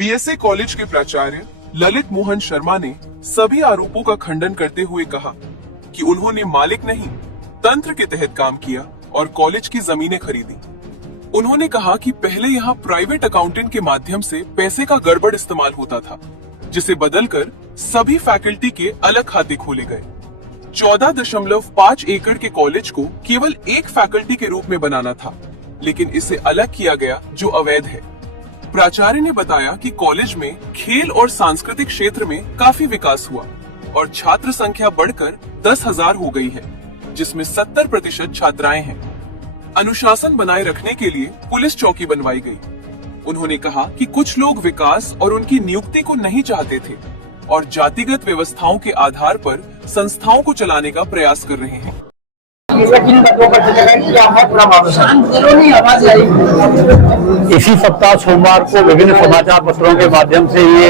BSA college के प्राचार्य ललित मोहन शर्मा ने सभी आरोपों का खंडन करते हुए कहा कि उन्होंने मालिक नहीं, तंत्र के तहत काम किया और कॉलेज की जमीनें खरीदी। उन्होंने कहा कि पहले यहाँ प्राइवेट अकाउंटेंट के माध्यम से पैसे का गड़बड़ इस्तेमाल होता था, जिसे बदलकर सभी फैकल्टी के अलग खाते खोले गए। 14.5 एकड़ के कॉलेज को केवल एक फैकल्टी के रूप में बनाना था, लेकिन इसे अलग किया गया जो अवैध है। प्राचार्य ने बताया कि कॉलेज में खेल और सांस्कृतिक क्षेत्र में काफी विकास हुआ और छात्र संख्या बढ़कर 10,000 हो गई है, जिसमें 70% छात्राएं हैं। अनुशासन बनाए रखने के लिए पुलिस चौकी बनवाई गई। उन्होंने कहा कि कुछ लोग विकास और उनकी नियुक्ति को नहीं चाहते थे और जातिगत व्यवस्थाओं के आधार पर संस्थाओं को चलाने का प्रयास कर रहे हैं। इसी सप्ताह सोमवार को विभिन्न समाचार पत्रों के माध्यम से ये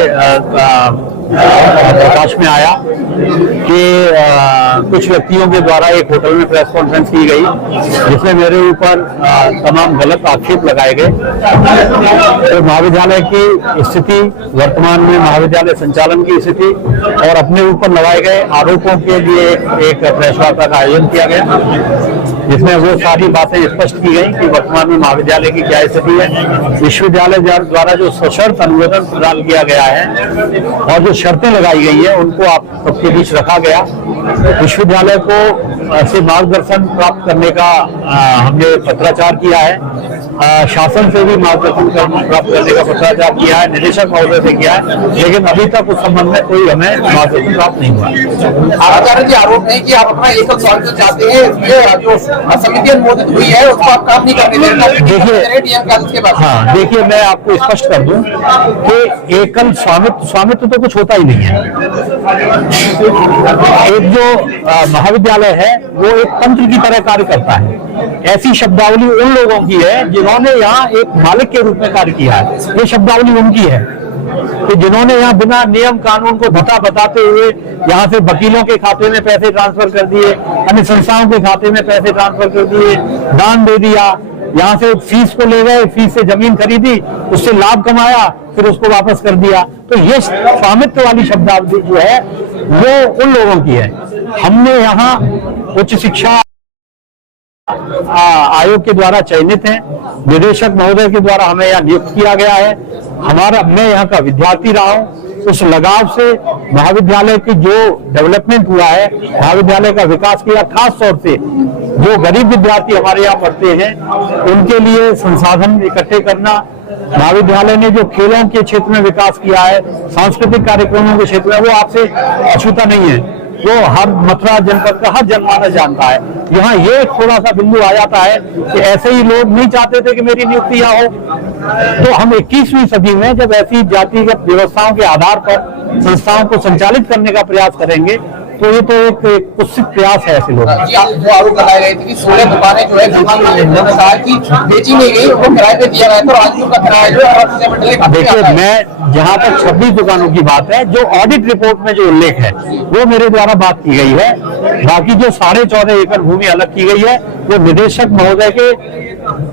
प्रकाश में आया कि कुछ व्यक्तियों के द्वारा एक होटल में प्रेस कॉन्फ्रेंस की गई, जिसमें मेरे ऊपर तमाम गलत आक्षेप लगाए गए। तो महाविद्यालय की स्थिति, वर्तमान में महाविद्यालय संचालन की स्थिति और अपने ऊपर लगाए गए आरोपों के लिए एक प्रेस वार्ता का आयोजन किया गया, जिसमें वो सारी बातें स्पष्ट की गई कि वर्तमान में महाविद्यालय की क्या स्थिति है। विश्वविद्यालय द्वारा जो सशर्त अनुमोदन प्रदान किया गया है और जो शर्तें लगाई गई है, उनको आप सबके बीच रखा गया। विश्वविद्यालय को ऐसे मार्गदर्शन प्राप्त करने का हमने पत्राचार किया है, शासन से भी मार्गदर्शन प्राप्त करने का पत्राचार किया है, निदेशक महोदय से किया है, लेकिन अभी तक उस संबंध में कोई हमें मार्गदर्शन प्राप्त नहीं हुआ। आरोप नहीं कि आप अपना एकल स्वामित्व चाहते हैं, ये जो समिति अनुमोदित हुई है उसको आप काम नहीं करने दे रहे। देखिए मैं आपको स्पष्ट कर दूं कि एकल स्वामित्व तो कुछ होता ही नहीं है। एक जो महाविद्यालय है वो एक तंत्र की तरह कार्य करता है। ऐसी शब्दावली उन लोगों की है जिन्होंने यहाँ एक मालिक के रूप में कार्य किया है। ये शब्दावली उनकी है कि जिन्होंने यहाँ बिना नियम कानून को बताते हुए यहाँ से वकीलों के खाते में पैसे ट्रांसफर कर दिए, अन्य संस्थाओं के खाते में पैसे ट्रांसफर कर दिए, दान दे दिया, यहाँ से फीस को ले गए, फीस से जमीन खरीदी, उससे लाभ कमाया, फिर उसको वापस कर दिया। तो ये स्वामित्व वाली शब्दावली जो है वो उन लोगों की है। हमने यहाँ उच्च शिक्षा आयोग के द्वारा चयनित हैं, निदेशक महोदय के द्वारा हमें यहाँ नियुक्त किया गया है। मैं यहाँ का विद्यार्थी रहा हूँ। उस लगाव से महाविद्यालय की जो डेवलपमेंट हुआ है, महाविद्यालय का विकास किया, खास तौर से जो गरीब विद्यार्थी हमारे यहाँ पढ़ते हैं उनके लिए संसाधन इकट्ठे करना, महाविद्यालय ने जो खेलों के क्षेत्र में विकास किया है, सांस्कृतिक कार्यक्रमों के क्षेत्र में, वो आपसे अछूता नहीं है। वो हर मथुरा जनपद का हर जनमानस जानता है। यहाँ ये थोड़ा सा बिंदु आ जाता है कि ऐसे ही लोग नहीं चाहते थे कि मेरी नियुक्ति यहाँ हो। तो हम 21वीं सदी में जब ऐसी जातिगत व्यवस्थाओं के आधार पर संस्थाओं को संचालित करने का प्रयास करेंगे, तो ये तो एक कुत्सित प्रयास है ऐसे लोग। जो आरोप लगाए गए थे कि 16 दुकानें जो है की बेची नहीं गई, उनको किराए पे दिया गया था और आज उनका किराया जो है। देखिए मैं जहाँ तक 26 दुकानों की बात है, जो ऑडिट रिपोर्ट में जो उल्लेख है वो मेरे द्वारा बात की गई है। बाकी जो 14.5 एकड़ भूमि अलग की गई है वो निदेशक महोदय के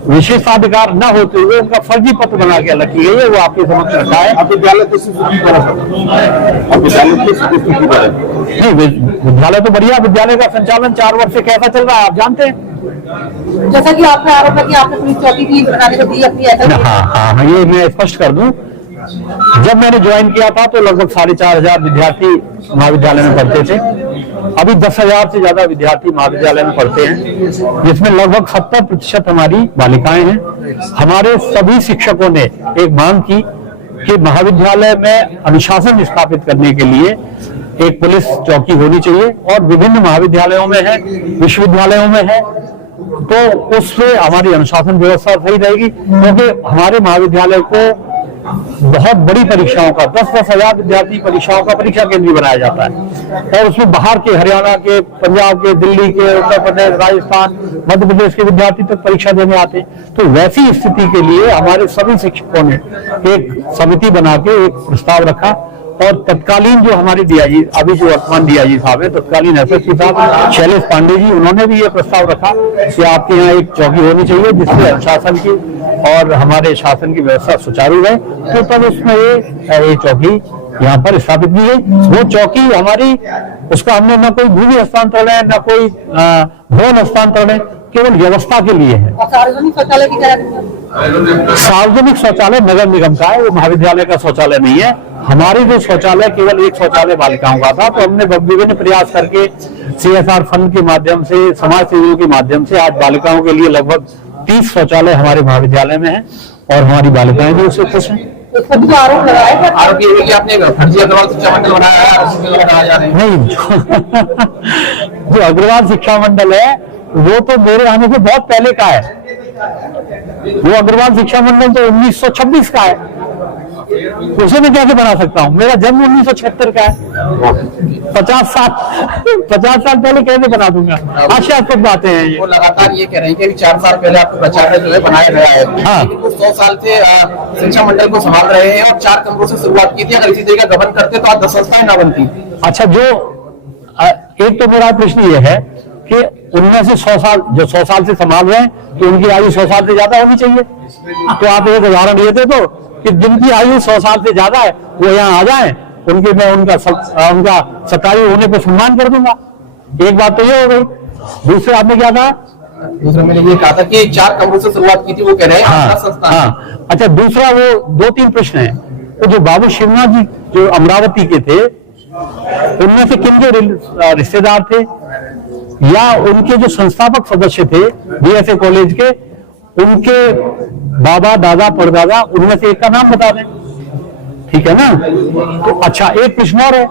विशेषाधिकार न होते हुए उनका फर्जी पत्र बना के अलग की गई है, वो आपके समक्ष रखा है। नहीं, विद्यालय तो बढ़िया, विद्यालय का संचालन 4 वर्ष से कैसा चल रहा है आप जानते हैं। जैसा कि आपका आरोप है कि आपने पुलिस चौकी भी बनाने को दी अपनी। हाँ, ये मैं स्पष्ट कर दूं, जब मैंने ज्वाइन किया था तो लगभग 4,500 विद्यार्थी महाविद्यालय में पढ़ते थे। अभी 10,000 से ज्यादा विद्यार्थी महाविद्यालय में पढ़ते हैं, जिसमें लगभग 70% हमारी बालिकाएं हैं। हमारे सभी शिक्षकों ने एक मांग की कि महाविद्यालय में अनुशासन स्थापित करने के लिए एक पुलिस चौकी होनी चाहिए, और विभिन्न महाविद्यालयों में है, विश्वविद्यालयों में है, तो उससे हमारी अनुशासन व्यवस्था सही रहेगी। क्योंकि हमारे महाविद्यालय को बहुत बड़ी परीक्षाओं का 10,000 विद्यार्थी परीक्षाओं का परीक्षा केंद्र बनाया जाता है, और उसमें बाहर के, हरियाणा के, पंजाब के, दिल्ली के, उत्तर प्रदेश, राजस्थान, मध्य प्रदेश के विद्यार्थी तक परीक्षा देने आते हैं। तो वैसी स्थिति के लिए हमारे सभी शिक्षकों ने एक समिति बना के एक प्रस्ताव रखा, और तत्कालीन जो हमारे डीआईजी, अभी जो वर्तमान डीआईजी साहब है, तत्कालीन एसएसपी साहब शैलेश पांडे जी, उन्होंने भी ये प्रस्ताव रखा कि आपके यहाँ एक चौकी होनी चाहिए जिससे अनुशासन की और हमारे शासन की व्यवस्था सुचारू रहे, तो तब उसमें ये चौकी यहाँ पर स्थापित की गई। वो चौकी हमारी, उसका हमने न कोई भूमि हस्तांतरण है, न कोई भवन हस्तांतरण है, केवल व्यवस्था के लिए है। और सार्वजनिक शौचालय की तरह सार्वजनिक शौचालय नगर निगम का है, वो महाविद्यालय का शौचालय नहीं है। हमारी जो शौचालय केवल एक शौचालय बालिकाओं का था, तो हमने विभिन्न प्रयास करके CSR फंड के माध्यम से, समाज सेवियों के माध्यम से आज बालिकाओं के लिए लगभग 30 शौचालय हमारे महाविद्यालय में है और हमारी बालिकाएं भी उससे खुश हैं। इसको भी आरोप लगाया आरोप ये है कि आपने फर्जी अग्रवाल शिक्षा मंडल बनाया है, उसमें लगाया जा रहे हैं। नहीं, जो अग्रवाल शिक्षा मंडल है वो तो मेरे आने से बहुत पहले का है। वो अग्रवाल शिक्षा मंडल तो 1926 का है, उसे मैं कैसे बना सकता हूँ? मेरा जन्म 1976 का है, 50 साल पहले कैसे बना दूंगा? हास्यास्पद बातें हैं ये। वो लगातार ये कह रहे हैं कि 4 साल पहले आपको प्रचार जो है बनाया गया है, हाँ। लेकिन वो 100 साल से शिक्षा मंडल को संभाल रहे हैं और 4 कमरों से शुरुआत की थी। अगर इसी तरीके का गबन करते तो आज 10 संस्थाएं ना बनती। अच्छा, एक तो मेरा प्रश्न ये है कि उनमें से 100 साल, जो 100 साल से संभाल रहे हैं, तो उनकी आयु 100 साल से ज्यादा होनी चाहिए। तो आप एक उदाहरण ये दे दो कि जिनकी आयु 100 साल से ज्यादा है वो यहाँ आ जाएं, उनके मैं उनका 27 होने पर सम्मान कर दूंगा। एक बात तो ये हो गई। दूसरे आपने क्या कहा? दूसरा मैंने ये कहा था कि 4 कमरों से शुरुआत की थी, वो कह रहे हैं हाँ, 10 संस्थान। हाँ। अच्छा, दूसरा वो 2-3 प्रश्न है। तो जो बाबू शिवनाथ जी जो अमरावती के थे, उनमें से किन के रिश्तेदार थे या उनके जो संस्थापक सदस्य थे BSA कॉलेज के, उनके बाबा, दादा, परदादा, उनमें से एक का नाम बता दें, ठीक है ना? तो अच्छा, एक प्रश्न और है